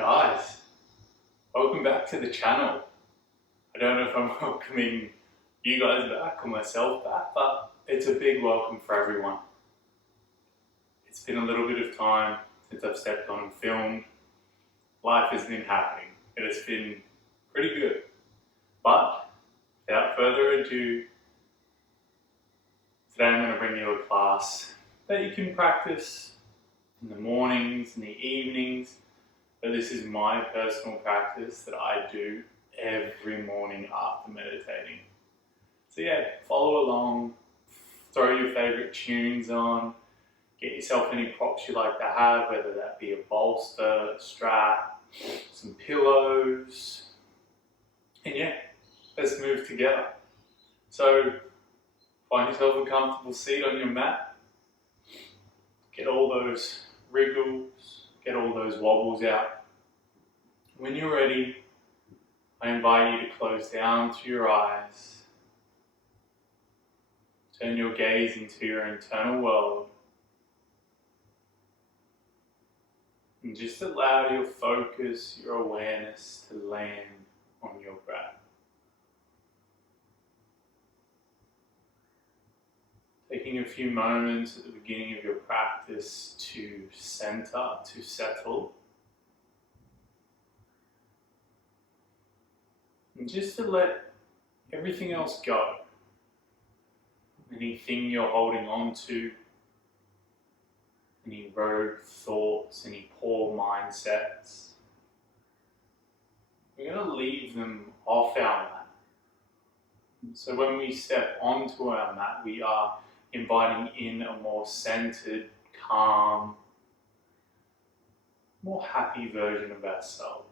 Guys, welcome back to the channel. I don't know if I'm welcoming you guys back or myself back, but it's a big welcome for everyone. It's been a little bit of time since I've stepped on and filmed. Life has been happening. It has been pretty good. But without further ado, today I'm going to bring you a class that you can practice in the mornings and the evenings. But this is my personal practice that I do every morning after meditating. So yeah, follow along, throw your favorite tunes on, get yourself any props you like to have, whether that be a bolster, a strap, some pillows, and yeah, let's move together. So find yourself a comfortable seat on your mat, get all those wriggles, get all those wobbles out. When you're ready, I invite you to close down to your eyes. Turn your gaze into your internal world. And just allow your focus, your awareness to land on your breath. Taking a few moments at the beginning of your practice to center, to settle. And just to let everything else go. Anything you're holding on to, any rogue thoughts, any poor mindsets, we're going to leave them off our mat. So when we step onto our mat, we are inviting in a more centered, calm, more happy version of ourselves.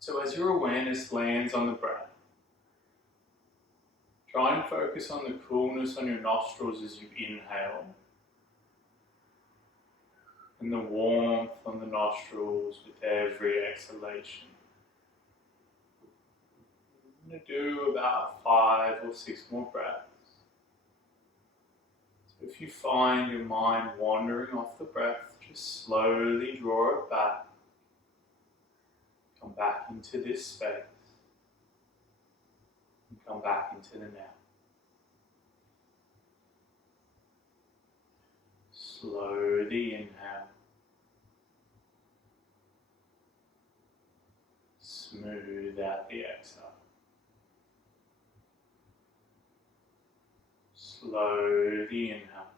So as your awareness lands on the breath, try and focus on the coolness on your nostrils as you inhale, and the warmth on the nostrils with every exhalation. I'm going to do about 5 or 6 more breaths. So if you find your mind wandering off the breath, just slowly draw it back. Come back into this space. And come back into the now. Slowly inhale. Smooth out the exhale. Slowly inhale.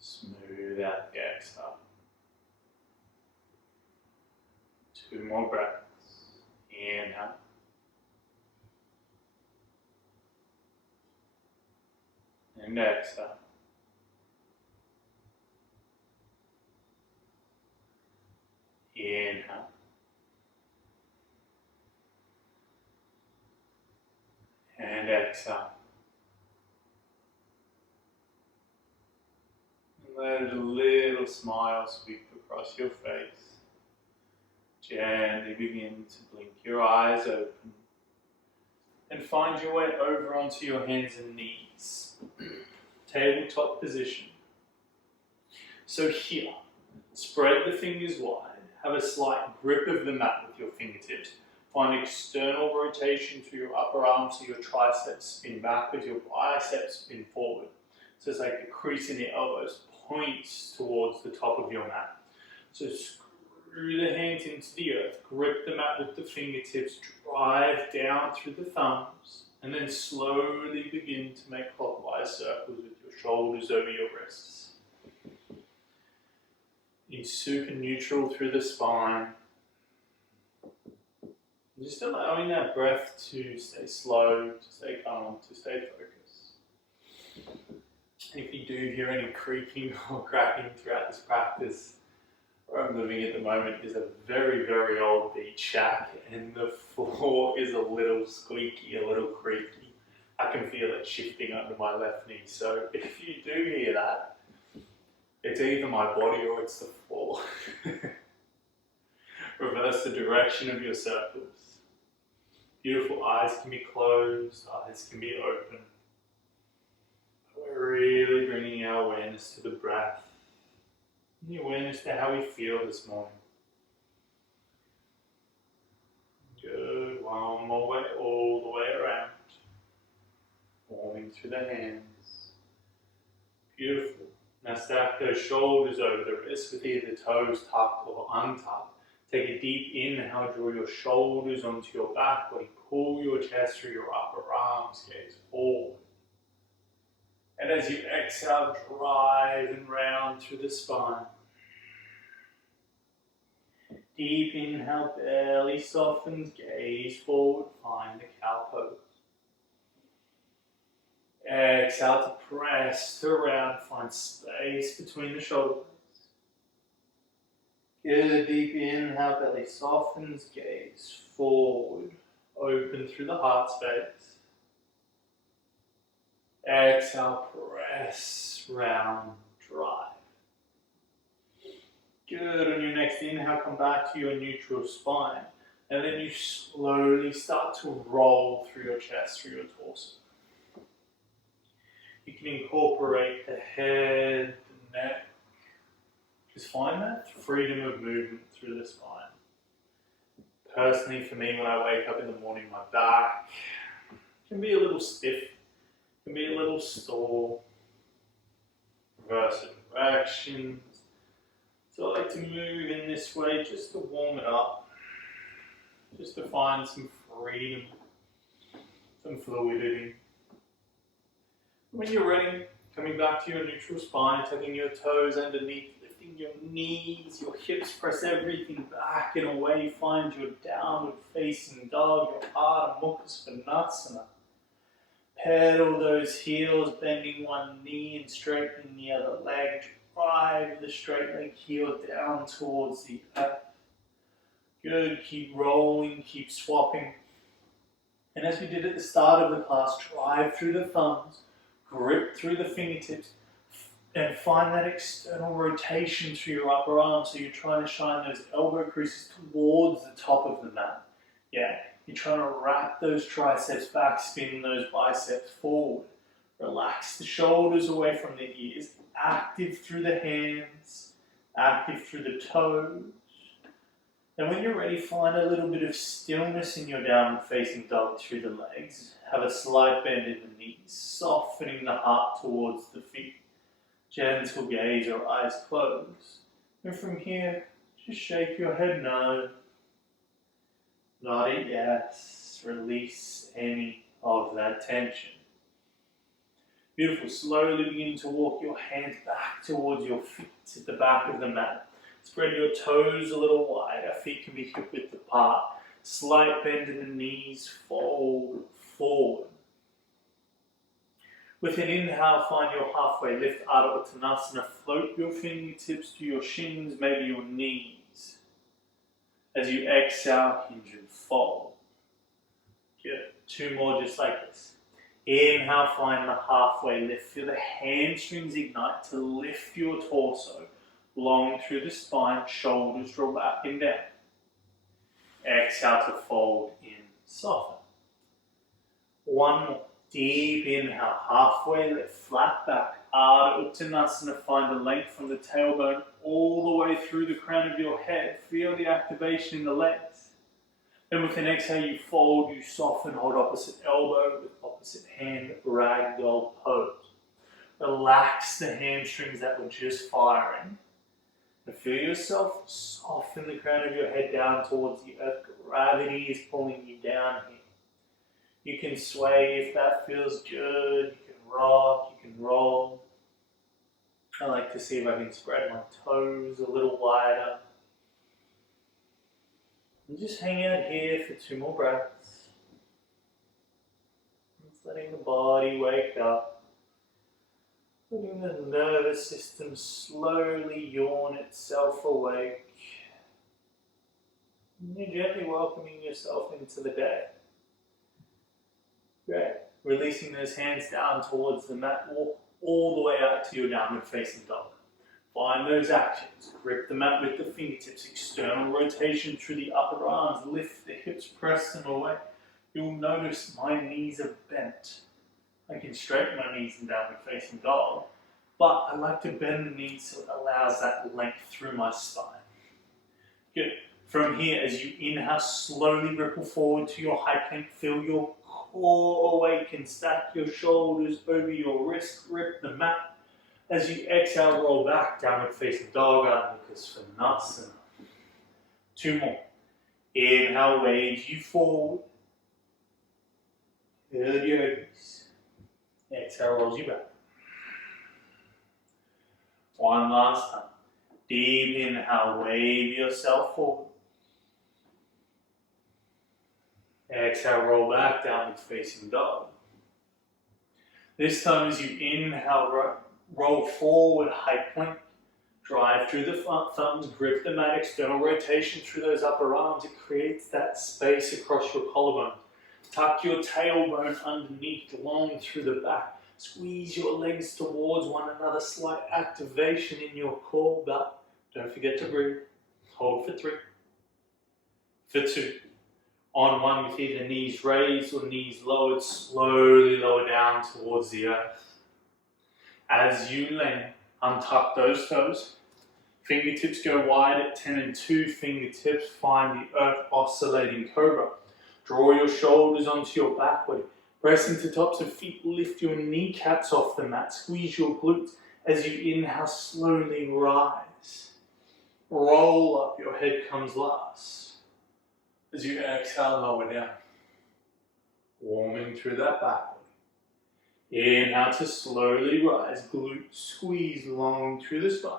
Smooth out the exhale. 2 more breaths. Inhale. And exhale. Inhale. And exhale. And let a little smile sweep across your face. Gently begin to blink your eyes open. And find your way over onto your hands and knees. Tabletop position. So here, spread the fingers wide. Have a slight grip of the mat with your fingertips. Find external rotation through your upper arms so your triceps spin backwards, your biceps spin forward. So it's like the crease in the elbows points towards the top of your mat. So screw the hands into the earth, grip the mat with the fingertips, drive down through the thumbs, and then slowly begin to make clockwise circles with your shoulders over your wrists. In super neutral through the spine. Just allowing that breath to stay slow, to stay calm, to stay focused. And if you do hear any creaking or cracking throughout this practice, where I'm living at the moment is a very, very old beach shack, and the floor is a little squeaky, a little creaky. I can feel it shifting under my left knee. So if you do hear that, it's either my body or it's the floor. Reverse the direction of your circles. Beautiful eyes can be closed, eyes can be open. We're really bringing our awareness to the breath. And the awareness to how we feel this morning. Good. One more way, all the way around. Warming through the hands. Beautiful. Now stack those shoulders over the wrists with either toes tucked or untucked. Take a deep inhale, draw your shoulders onto your back body. Pull your chest through your upper arms, gaze forward. And as you exhale, drive and round through the spine. Deep inhale, belly softens, gaze forward, find the cow pose. Exhale to press around, find space between the shoulder blades. Good, deep inhale, belly softens, gaze forward, open through the heart space. Exhale, press, round, drive. Good, on your next inhale, come back to your neutral spine. And then you slowly start to roll through your chest, through your torso. You can incorporate the head, the neck. Just find that freedom of movement through the spine. Personally, for me, when I wake up in the morning, my back can be a little stiff, can be a little sore, reverse directions. So I like to move in this way just to warm it up, just to find some freedom, some fluidity. When you're ready, coming back to your neutral spine, tucking your toes underneath, lifting your knees, your hips, press everything back and away, find your downward facing dog, your Ardha Mukha Svanasana. Pedal those heels, bending one knee and straightening the other leg. Drive the straight leg heel down towards the earth. Good, keep rolling, keep swapping. And as we did at the start of the class, drive through the thumbs, grip through the fingertips, and find that external rotation through your upper arm. So you're trying to shine those elbow creases towards the top of the mat. Yeah, you're trying to wrap those triceps back, spin those biceps forward. Relax the shoulders away from the ears, active through the hands, active through the toes. And when you're ready, find a little bit of stillness in your downward facing dog through the legs. Have a slight bend in the knees, softening the heart towards the feet. Gentle gaze or eyes closed. And from here, just shake your head no. Nod it yes. Release any of that tension. Beautiful. Slowly begin to walk your hands back towards your feet at the back of the mat. Spread your toes a little wider. Feet can be hip width apart. Slight bend in the knees. Fold forward. With an inhale, find your halfway lift, Ardha Uttanasana. Float your fingertips to your shins, maybe your knees. As you exhale, hinge and fold. Good. Two more just like this. Inhale, find the halfway lift. Feel the hamstrings ignite to lift your torso. Long through the spine, shoulders draw back and down. Exhale to fold in, soften. One more. Deep inhale, halfway lift, flat back. Ardha Uttanasana, find the length from the tailbone all the way through the crown of your head. Feel the activation in the legs. Then with an exhale, you fold, you soften, hold opposite elbow with opposite hand, ragdoll pose. Relax the hamstrings that were just firing. And feel yourself soften the crown of your head down towards the earth. Gravity is pulling you down here. You can sway if that feels good. You can rock, you can roll. I like to see if I can spread my toes a little wider. And just hang out here for 2 more breaths. Just letting the body wake up. Letting the nervous system slowly yawn itself awake. And you're gently welcoming yourself into the day. Great. Releasing those hands down towards the mat. Walk all the way out to your downward facing dog. Find those actions. Grip the mat with the fingertips. External rotation through the upper arms. Lift the hips, press them away. You'll notice my knees are bent. I can straighten my knees in downward facing dog, but I like to bend the knees so it allows that length through my spine. Good. From here, as you inhale, slowly ripple forward to your high plank. Feel your core awaken. Stack your shoulders over your wrist. Grip the mat. As you exhale, roll back. Downward facing dog. Because Svanasana. 2 more. Inhale, waves you forward. Good yogis. Exhale, rolls you back. One last time. Deep inhale, wave yourself forward. Exhale, roll back, downward facing dog. This time as you inhale, roll forward, high plank. Drive through the front thumbs, grip the mat, external rotation through those upper arms. It creates that space across your collarbone. Tuck your tailbone underneath, long through the back. Squeeze your legs towards one another, slight activation in your core, but don't forget to breathe. Hold for 3, for 2. On 1 with either knees raised or knees lowered, slowly lower down towards the earth. As you land, untuck those toes. Fingertips go wide at 10 and 2 fingertips. Find the earth oscillating cobra. Draw your shoulders onto your back body. Press into tops of feet. Lift your kneecaps off the mat. Squeeze your glutes. As you inhale, slowly rise. Roll up. Your head comes last. As you exhale, lower down. Warming through that back body. Inhale to slowly rise. Glutes squeeze long through the spine.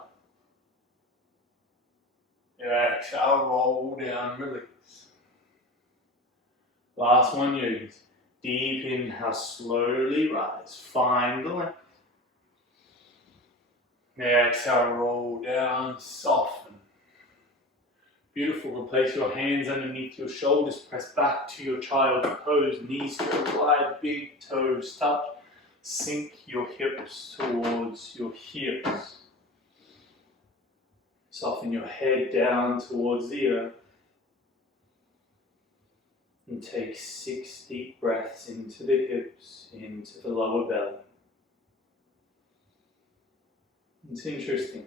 Exhale, roll down, release. Last one, yogis. Deep inhale, slowly rise. Find the length. Exhale, roll down, soften. Beautiful. Replace your hands underneath your shoulders. Press back to your child's pose. Knees go wide, big toes touch. Sink your hips towards your heels. Soften your head down towards the earth. And take 6 deep breaths into the hips, into the lower belly. It's interesting.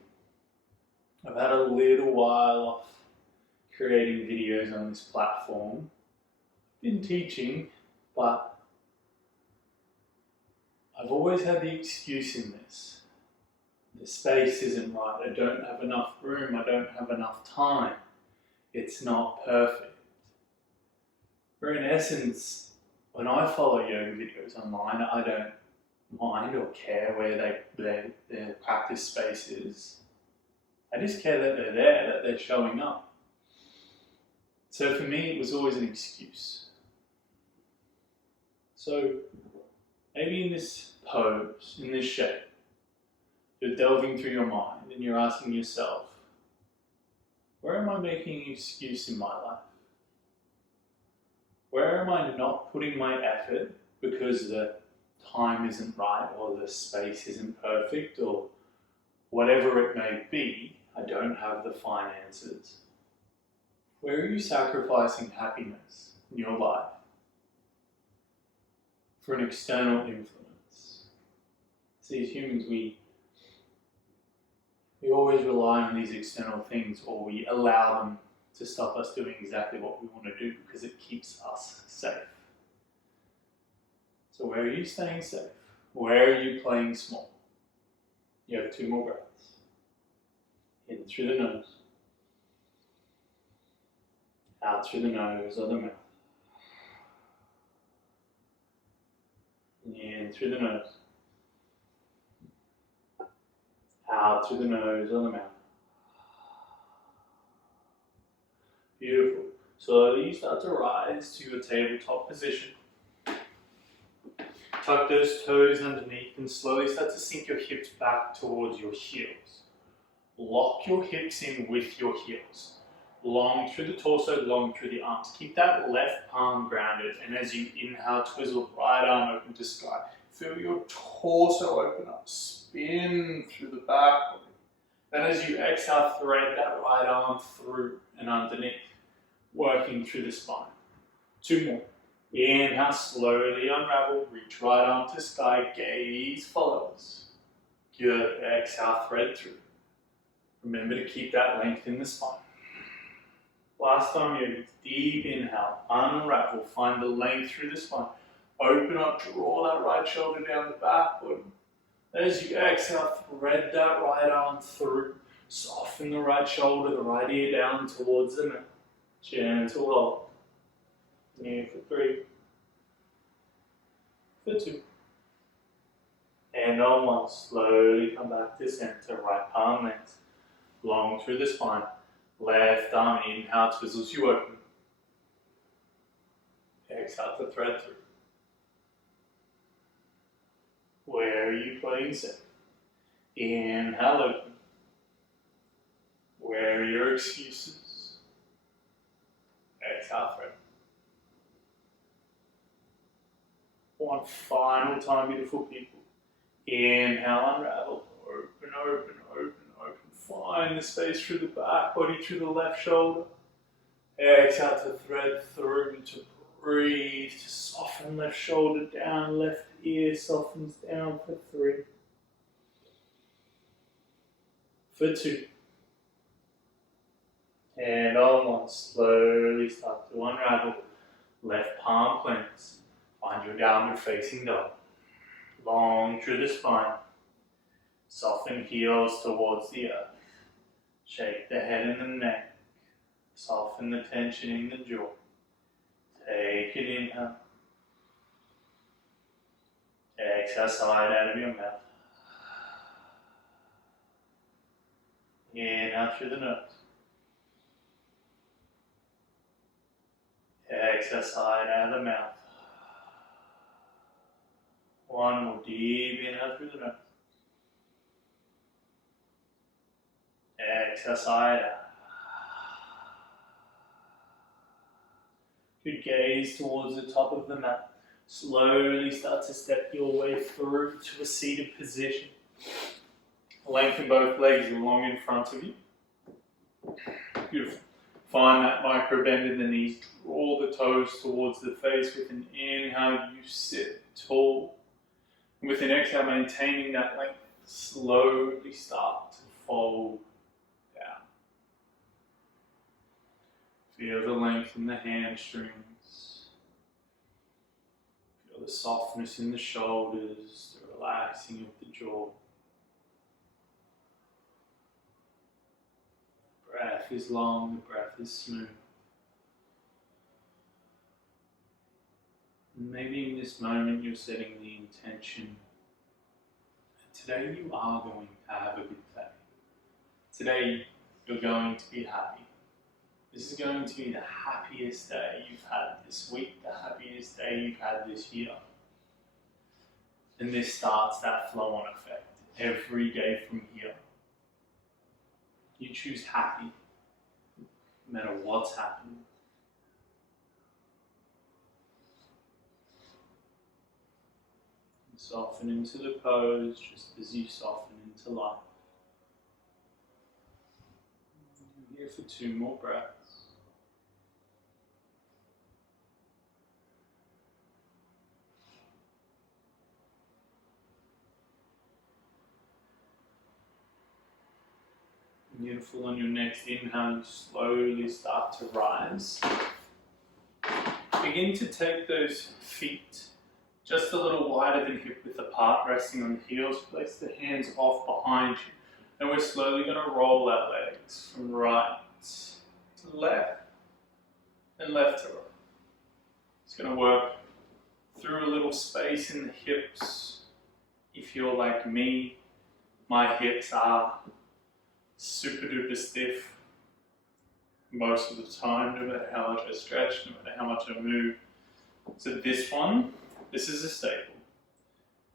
I've had a little while off creating videos on this platform. Been teaching, but I've always had the excuse in this. The space isn't right. I don't have enough room. I don't have enough time. It's not perfect. But in essence, when I follow yoga videos online, I don't mind or care where their practice space is. I just care that they're there, that they're showing up. So for me, it was always an excuse. So maybe in this pose, in this shape, you're delving through your mind and you're asking yourself, where am I making an excuse in my life? Where am I not putting my effort because the time isn't right or the space isn't perfect or whatever it may be, I don't have the finances. Where are you sacrificing happiness in your life for an external influence? See, as humans, we always rely on these external things, or we allow them to stop us doing exactly what we want to do because it keeps us safe. So where are you staying safe? Where are you playing small? You have 2 more breaths. In through the nose. Out through the nose or the mouth. In through the nose. Out through the nose or the mouth. Beautiful. Slowly you start to rise to your tabletop position. Tuck those toes underneath and slowly start to sink your hips back towards your heels. Lock your hips in with your heels. Long through the torso, long through the arms. Keep that left palm grounded, and as you inhale, twizzle right arm open to sky. Feel your torso open up. Spin through the back body. Then as you exhale, thread that right arm through and underneath, working through the spine. 2 more. Inhale, slowly unravel, reach right arm to sky, gaze follows. Good. Exhale, thread through. Remember to keep that length in the spine. Last time, yogi. Deep inhale, unravel, find the length through the spine. Open up, draw that right shoulder down the back body. As you exhale, thread that right arm through. Soften the right shoulder, the right ear down towards the neck. Gentle hold. Here for 3. For 2. And on 1, slowly come back to center. Right palm lands. Long through the spine. Left arm, inhale, twizzles you open. Exhale to thread through. Where are you playing safe? Inhale, open. Where are your excuses? Exhale, thread. One final time, beautiful people. Inhale, unravel. Open, open, open, open. Find the space through the back body, through the left shoulder. Exhale to thread through, to breathe, to soften left shoulder down, left ear softens down for 3. For 2. And on 1, slowly start to unravel. Left palm plants. Find your downward facing dog. Long through the spine. Soften heels towards the earth. Shake the head and the neck. Soften the tension in the jaw. Take an inhale. Exhale, side out of your mouth. Inhale through the nose. Exhale, side out of the mouth. 1 more deep inhale through the nose. Exhale, side out. Good, gaze towards the top of the mat. Slowly start to step your way through to a seated position. Lengthen both legs long in front of you. Beautiful. Find that micro bend in the knees. Draw the toes towards the face. With an inhale, you sit tall. And with an exhale, maintaining that length, slowly start to fold down. Feel the length in the hamstrings. Feel the softness in the shoulders, the relaxing of the jaw. The breath is long, the breath is smooth. And maybe in this moment you're setting the intention that today you are going to have a good day. Today you're going to be happy. This is going to be the happiest day you've had this week, the happiest day you've had this year. And this starts that flow-on effect every day from here. You choose happy, no matter what's happening. Soften into the pose, just as you soften into life. You're here for 2 more breaths. Beautiful. On your next inhale, you slowly start to rise. Begin to take those feet just a little wider than hip width apart, resting on the heels. Place the hands off behind you. And we're slowly going to roll our legs from right to left and left to right. It's going to work through a little space in the hips. If you're like me, my hips are super duper stiff most of the time, no matter how much I stretch, no matter how much I move. So this is a staple.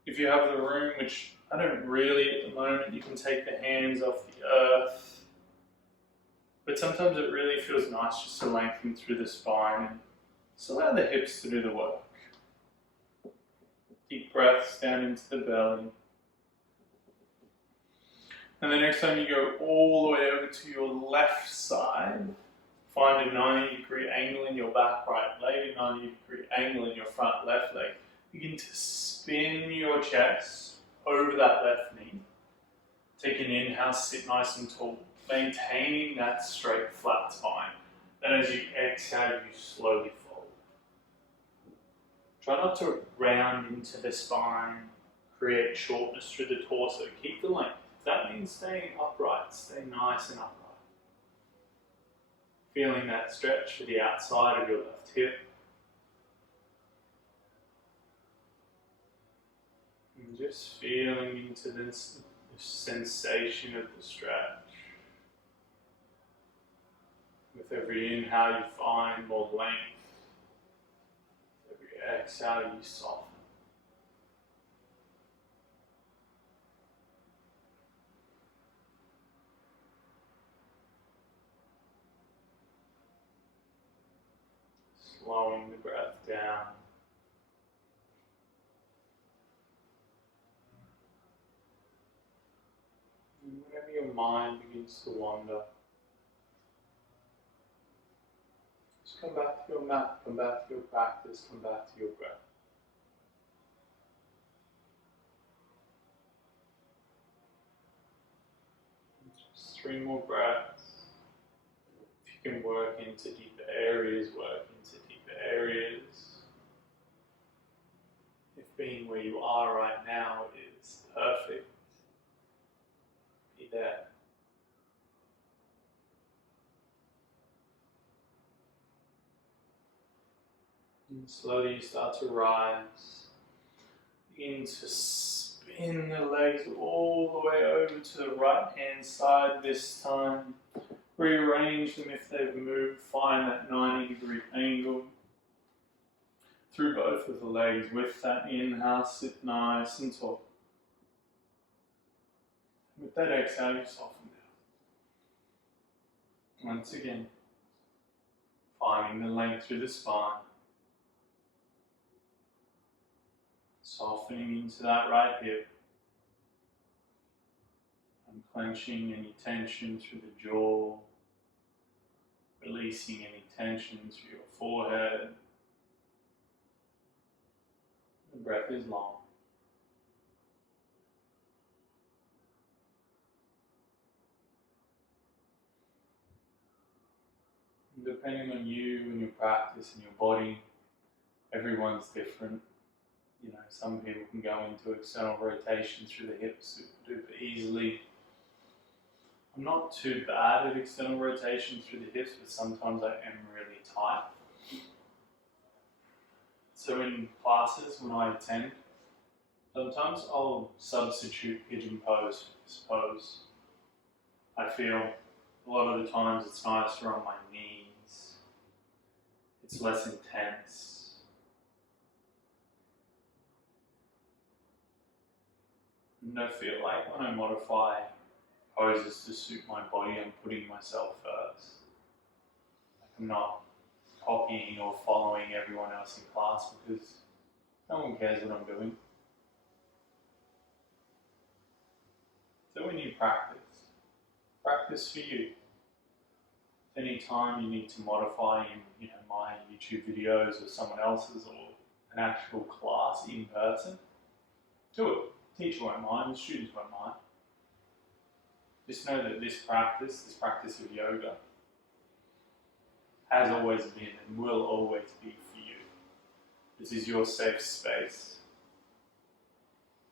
If you have the room, which I don't really at the moment, you can take the hands off the earth. But sometimes it really feels nice just to lengthen through the spine and just allow the hips to do the work. Deep breaths down into the belly. And the next time you go all the way over to your left side, find a 90-degree angle in your back right leg, a 90-degree angle in your front left leg. Begin to spin your chest over that left knee. Take an inhale, sit nice and tall, maintaining that straight, flat spine. Then as you exhale, you slowly fold. Try not to round into the spine, create shortness through the torso. Keep the length. If that means staying upright, stay nice and upright. Feeling that stretch to the outside of your left hip. And just feeling into this sensation of the stretch. With every inhale, you find more length. With every exhale, you soften. Slowing the breath down. And whenever your mind begins to wander, just come back to your mat, come back to your practice, come back to your breath. Just 3 more breaths. If you can work into deeper areas, work into deeper areas. If being where you are right now is perfect, be there. And slowly you start to rise. Begin to spin the legs all the way over to the right hand side this time. Rearrange them if they've moved. Find that 90-degree angle through both of the legs. With that inhale, sit nice and tall. With that exhale, you soften down. Once again, finding the length through the spine. Softening into that right hip. Unclenching any tension through the jaw. Releasing any tension through your forehead. The breath is long. And depending on you and your practice and your body, everyone's different. You know, some people can go into external rotation through the hips super duper easily. I'm not too bad at external rotation through the hips, but sometimes I am really tight. So in classes, when I attend, sometimes I'll substitute pigeon pose for this pose. I feel a lot of the times it's nicer on my knees. It's less intense. And I feel like when I modify poses to suit my body, I'm putting myself first. Like I'm not copying or following everyone else in class because no one cares what I'm doing. So when you practice for you. Any time you need to modify in my YouTube videos or someone else's or an actual class in person, do it. Teacher won't mind, the students won't mind. Just know that this practice of yoga, has always been and will always be for you. This is your safe space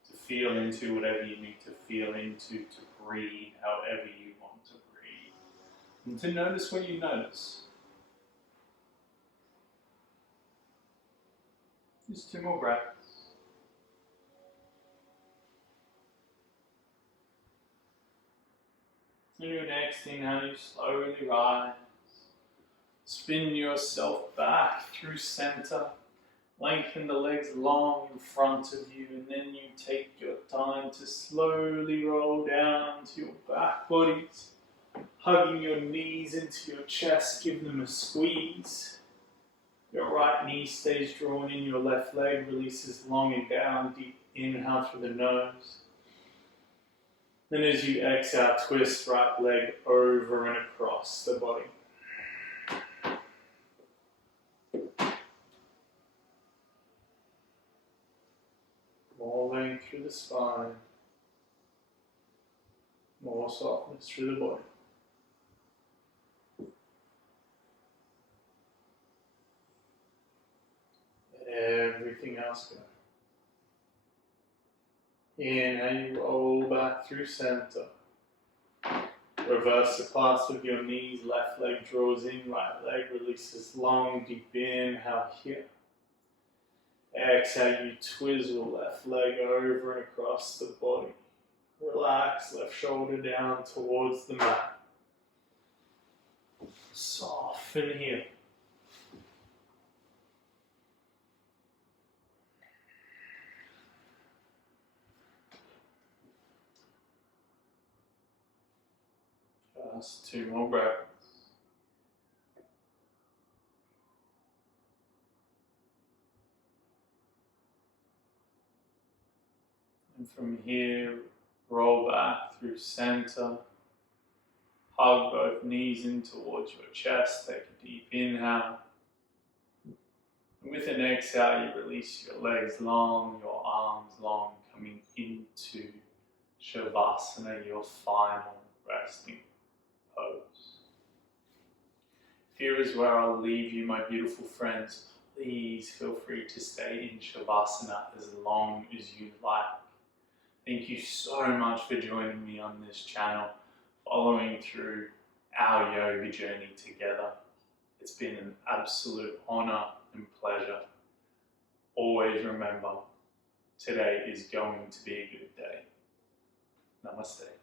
to feel into whatever you need to feel into, to breathe however you want to breathe, and to notice what you notice. Just 2 more breaths. On your next inhale, you slowly rise. Spin yourself back through center. Lengthen the legs long in front of you, and then you take your time to slowly roll down to your back bodies. Hugging your knees into your chest, give them a squeeze. Your right knee stays drawn in, your left leg releases long and down. Deep inhale through the nose. Then as you exhale, twist right leg over and across the body. More length through the spine. more softness through the body. Let everything else go. Inhale, you roll back through center. Reverse the clasp of your knees, left leg draws in, right leg releases long, deep inhale here. Exhale, you twizzle left leg over and across the body. Relax left shoulder down towards the mat. Soften here. Just 2 more breaths. And from here, roll back through center. Hug both knees in towards your chest. Take a deep inhale. And with an exhale, you release your legs long, your arms long, coming into Shavasana, your final resting pose. Here is where I'll leave you, my beautiful friends. Please feel free to stay in Shavasana as long as you like. Thank you so much for joining me on this channel, following through our yoga journey together. It's been an absolute honor and pleasure. Always remember, today is going to be a good day. Namaste.